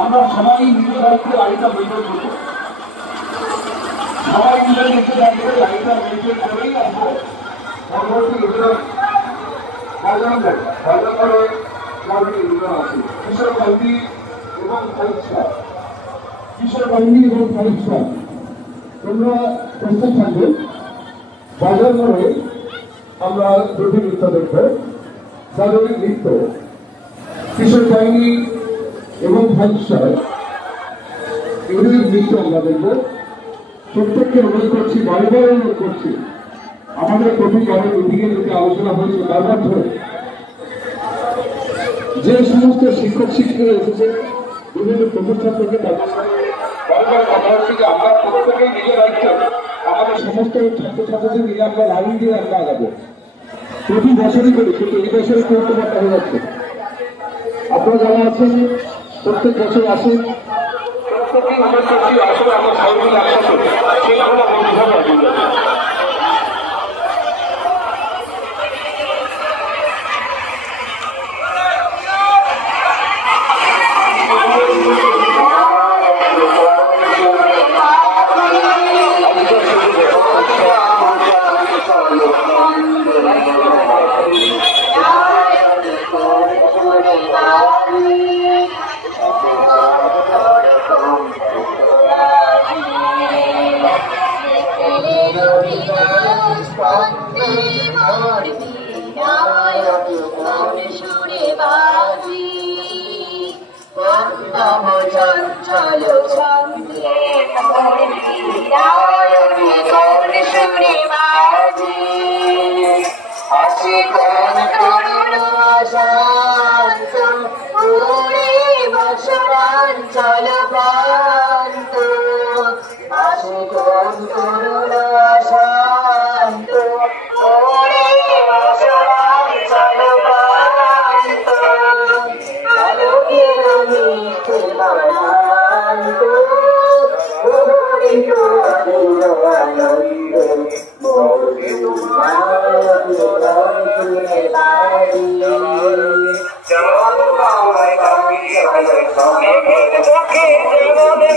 আমরা সবাই নিজের দায়িত্বে গাড়িটা মেনটেন করবো, সবাই নিজের নিজের দায়িত্বে গাড়িটা মেনটেন করেই আসবো। পরবর্তী বাজারে আছে কিশোর গান্ধী এবং ফাইভ স্টার, কিশোর গান্ধী এবং ফাইভ স্টার তোমরা প্রস্তুত থাকবে। বাজার করে আমরা দুটি নৃত্য দেখব, শারীরিক নৃত্য কিশোর বাহিনী এবং ফাইভ স্টার এগুলির নৃত্য আমরা দেখব। প্রত্যেককে অনুরোধ করছি, বারবার অনুরোধ করছি, আমাদের প্রতি দলের মিটিংয়ে যেটি আলোচনা হয়েছে তার মধ্যে যে সমস্ত শিক্ষক শিক্ষিকা এসেছে বিভিন্ন প্রতিষ্ঠান থেকে তাদের সঙ্গে বারবার কথা হচ্ছে যে আমরা প্রত্যেকেই নিজের দায়িত্ব আমাদের সমস্ত ছাত্রছাত্রীদের নিয়ে আমরা লাইন দিয়ে আমরা আগাবো। প্রতি বছরই করি, কিন্তু এই বছরের গুরুত্বপূর্ণ হয়ে যাচ্ছে। আপনারা যারা আছেন প্রত্যেক বছর আসেন, প্রত্যেকেই অনুরোধ করছি আসলে আমরা সবাই মিলে একসাথে সেটা হলো বন্ধুভাবে আসলে। চলো সঙ্গে সুরে বাজি হাসি কোন করুণ শান্ত পুরে বসবান চলো প্রান্ত হাসি কোন করুণ শান্ত পুরে বসবান চলো প্রান্ত আলোকের মিষ্টি বানান্ত মেঘের চোখে জীবনে